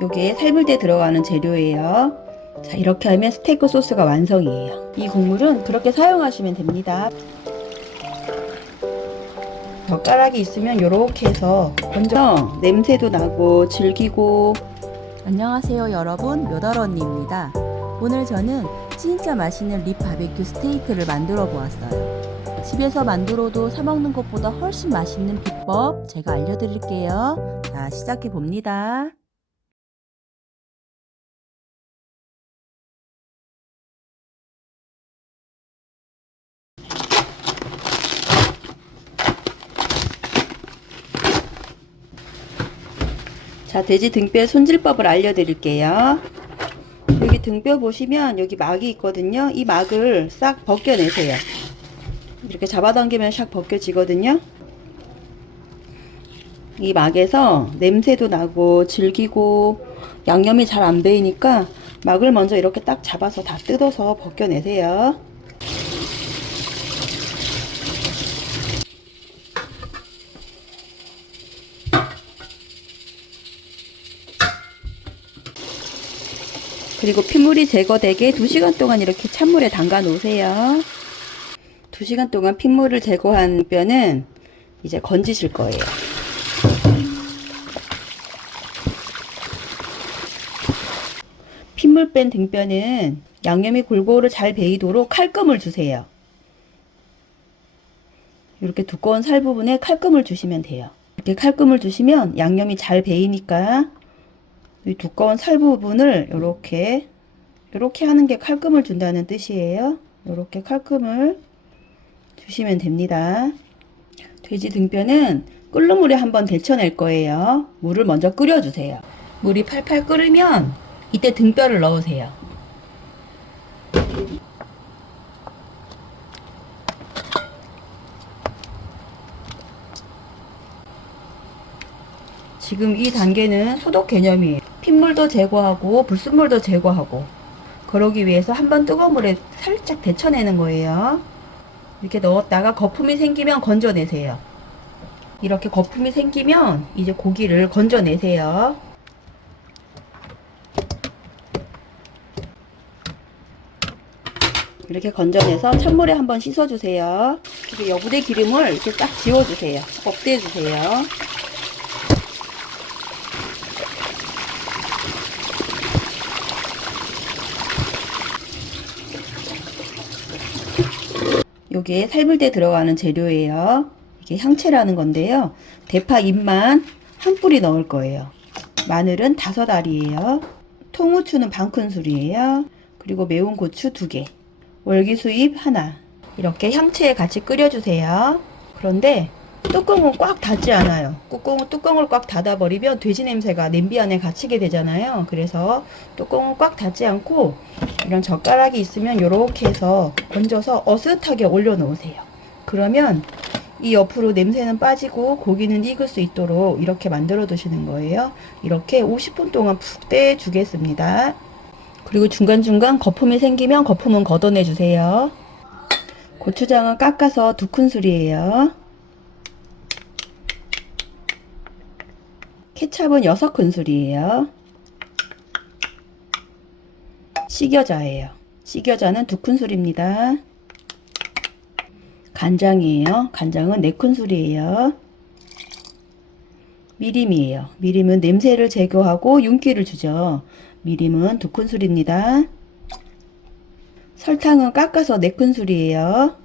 요게 삶을 때 들어가는 재료예요. 자, 이렇게 하면 스테이크 소스가 완성이에요. 이 국물은 그렇게 사용하시면 됩니다. 젓가락이 있으면 이렇게 해서 먼저 냄새도 나고 질기고. 안녕하세요 여러분, 묘달 언니입니다. 오늘 저는 진짜 맛있는 립 바베큐 스테이크를 만들어 보았어요. 집에서 만들어도 사 먹는 것보다 훨씬 맛있는 비법 제가 알려드릴게요. 자, 시작해 봅니다. 자, 돼지 등뼈 손질법을 알려드릴게요. 여기 등뼈 보시면 여기 막이 있거든요. 이 막을 싹 벗겨내세요. 이렇게 잡아당기면 샥 벗겨지거든요. 이 막에서 냄새도 나고 질기고 양념이 잘 안 배이니까 막을 먼저 이렇게 딱 잡아서 다 뜯어서 벗겨내세요. 그리고 핏물이 제거되게 2시간 동안 이렇게 찬물에 담가 놓으세요. 2시간 동안 핏물을 제거한 뼈는 이제 건지실 거예요. 핏물 뺀 등뼈는 양념이 골고루 잘 배이도록 칼금을 주세요. 이렇게 두꺼운 살 부분에 칼금을 주시면 돼요. 이렇게 칼금을 주시면 양념이 잘 배이니까 이 두꺼운 살 부분을 이렇게 하는 게 칼금을 준다는 뜻이에요. 이렇게 칼금을 주시면 됩니다. 돼지 등뼈는 끓는 물에 한번 데쳐낼 거예요. 물을 먼저 끓여주세요. 물이 팔팔 끓으면 이때 등뼈를 넣으세요. 지금 이 단계는 소독 개념이에요. 핏물도 제거하고 불순물도 제거하고, 그러기 위해서 한번 뜨거운 물에 살짝 데쳐내는 거예요. 이렇게 넣었다가 거품이 생기면 건져내세요. 이렇게 거품이 생기면 이제 고기를 건져내세요. 이렇게 건져내서 찬물에 한번 씻어주세요. 그리고 여부대 기름을 이렇게 딱 지워주세요. 없애주세요. 요게 삶을 때 들어가는 재료예요. 이게 향채라는 건데요. 대파 잎만 한 뿌리 넣을 거예요. 마늘은 5알이에요. 통후추는 반큰술이에요. 그리고 매운 고추 2개. 월기수잎 하나. 이렇게 향채에 같이 끓여주세요. 그런데 뚜껑은 꽉 닫지 않아요. 뚜껑을 꽉 닫아버리면 돼지 냄새가 냄비 안에 갇히게 되잖아요. 그래서 뚜껑은 꽉 닫지 않고 이런 젓가락이 있으면 이렇게 해서 건져서 어슷하게 올려놓으세요. 그러면 이 옆으로 냄새는 빠지고 고기는 익을 수 있도록 이렇게 만들어 두시는 거예요. 이렇게 50분 동안 푹 떼주겠습니다. 그리고 중간중간 거품이 생기면 거품은 걷어내 주세요. 고추장은 깎아서 2큰술이에요. 케찹은 6큰술이에요. 식여자예요. 식여자는 2큰술입니다. 간장이에요. 간장은 4큰술이에요. 미림이에요. 미림은 냄새를 제거하고 윤기를 주죠. 미림은 2큰술입니다. 설탕은 깎아서 4큰술이에요.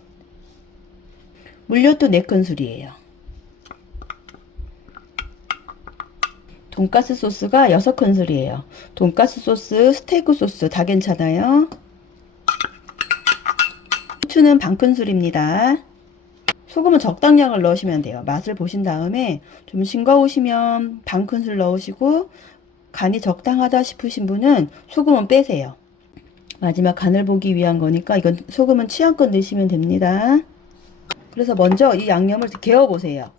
물엿도 4큰술이에요. 돈가스 소스가 6큰술이에요. 돈가스 소스, 스테이크 소스 다 괜찮아요. 후추는 반큰술입니다. 소금은 적당량을 넣으시면 돼요. 맛을 보신 다음에 좀 싱거우시면 반큰술 넣으시고, 간이 적당하다 싶으신 분은 소금은 빼세요. 마지막 간을 보기 위한 거니까 이건 소금은 취향껏 넣으시면 됩니다. 그래서 먼저 이 양념을 개어 보세요.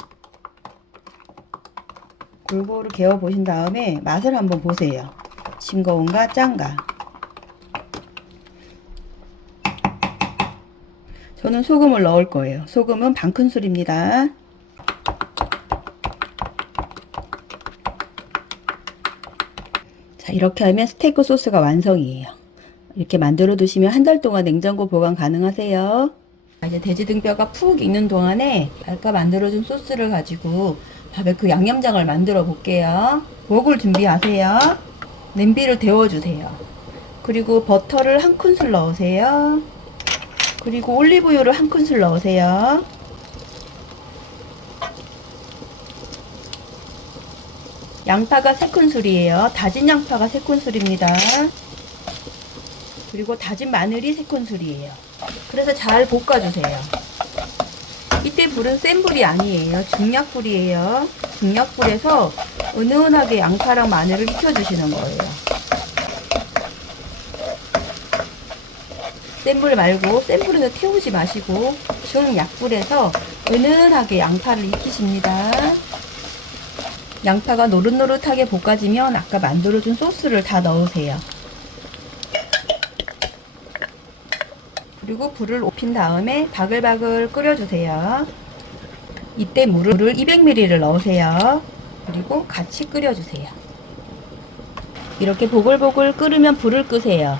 골고루 개어 보신 다음에 맛을 한번 보세요. 싱거운가 짠가. 저는 소금을 넣을 거예요. 소금은 반큰술입니다. 자, 이렇게 하면 스테이크 소스가 완성이에요. 이렇게 만들어 두시면 한 달 동안 냉장고 보관 가능하세요. 자, 이제 돼지 등뼈가 푹 익는 동안에 아까 만들어준 소스를 가지고 바베큐 양념장을 만들어 볼게요. 웍을 준비하세요. 냄비를 데워주세요. 그리고 버터를 한 큰술 넣으세요. 그리고 올리브유를 한 큰술 넣으세요. 양파가 3큰술이에요. 다진 양파가 3큰술입니다. 그리고 다진 마늘이 3큰술이에요. 그래서 잘 볶아주세요. 이때 불은 센 불이 아니에요. 중약불이에요. 중약불에서 은은하게 양파랑 마늘을 익혀주시는 거예요. 센 불 말고 센 불에서 태우지 마시고 중약불에서 은은하게 양파를 익히십니다. 양파가 노릇노릇하게 볶아지면 아까 만들어준 소스를 다 넣으세요. 그리고 불을 높인 다음에 바글바글 끓여주세요. 이때 물을 200ml를 넣으세요. 그리고 같이 끓여주세요. 이렇게 보글보글 끓으면 불을 끄세요.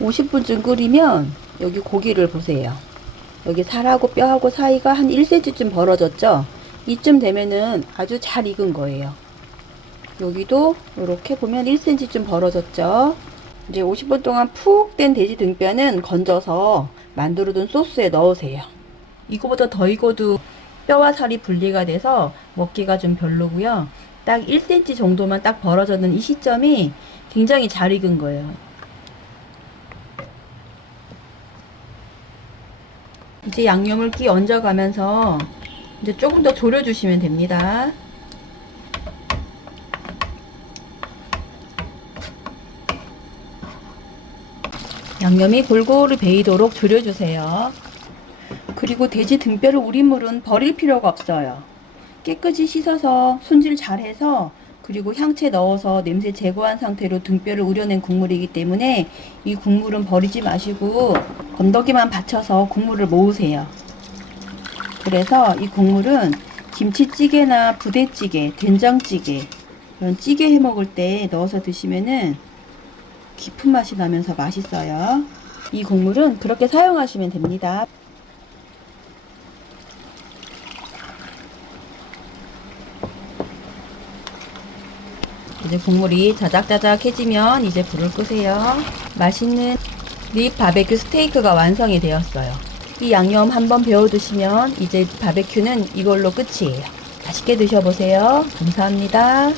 50분쯤 끓이면 여기 고기를 보세요. 여기 살하고 뼈하고 사이가 한 1cm쯤 벌어졌죠? 이쯤 되면은 아주 잘 익은 거예요. 여기도 이렇게 보면 1cm쯤 벌어졌죠? 이제 50분 동안 푹 된 돼지 등뼈는 건져서 만들어둔 소스에 넣으세요. 이거보다 더 익어도 뼈와 살이 분리가 돼서 먹기가 좀 별로고요. 딱 1cm 정도만 딱 벌어졌는 이 시점이 굉장히 잘 익은 거예요. 이제 양념을 끼 얹어가면서 이제 조금 더 졸여주시면 됩니다. 양념이 골고루 배이도록 졸여주세요. 그리고 돼지 등뼈를 우린 물은 버릴 필요가 없어요. 깨끗이 씻어서 손질 잘해서 그리고 향채 넣어서 냄새 제거한 상태로 등뼈를 우려낸 국물이기 때문에 이 국물은 버리지 마시고 건더기만 받쳐서 국물을 모으세요. 그래서 이 국물은 김치찌개나 부대찌개, 된장찌개 이런 찌개 해 먹을 때 넣어서 드시면은 깊은 맛이 나면서 맛있어요. 이 국물은 그렇게 사용하시면 됩니다. 이제 국물이 자작자작해지면 이제 불을 끄세요. 맛있는 립 바베큐 스테이크가 완성이 되었어요. 이 양념 한번 배워 두시면 이제 바베큐는 이걸로 끝이에요. 맛있게 드셔보세요. 감사합니다.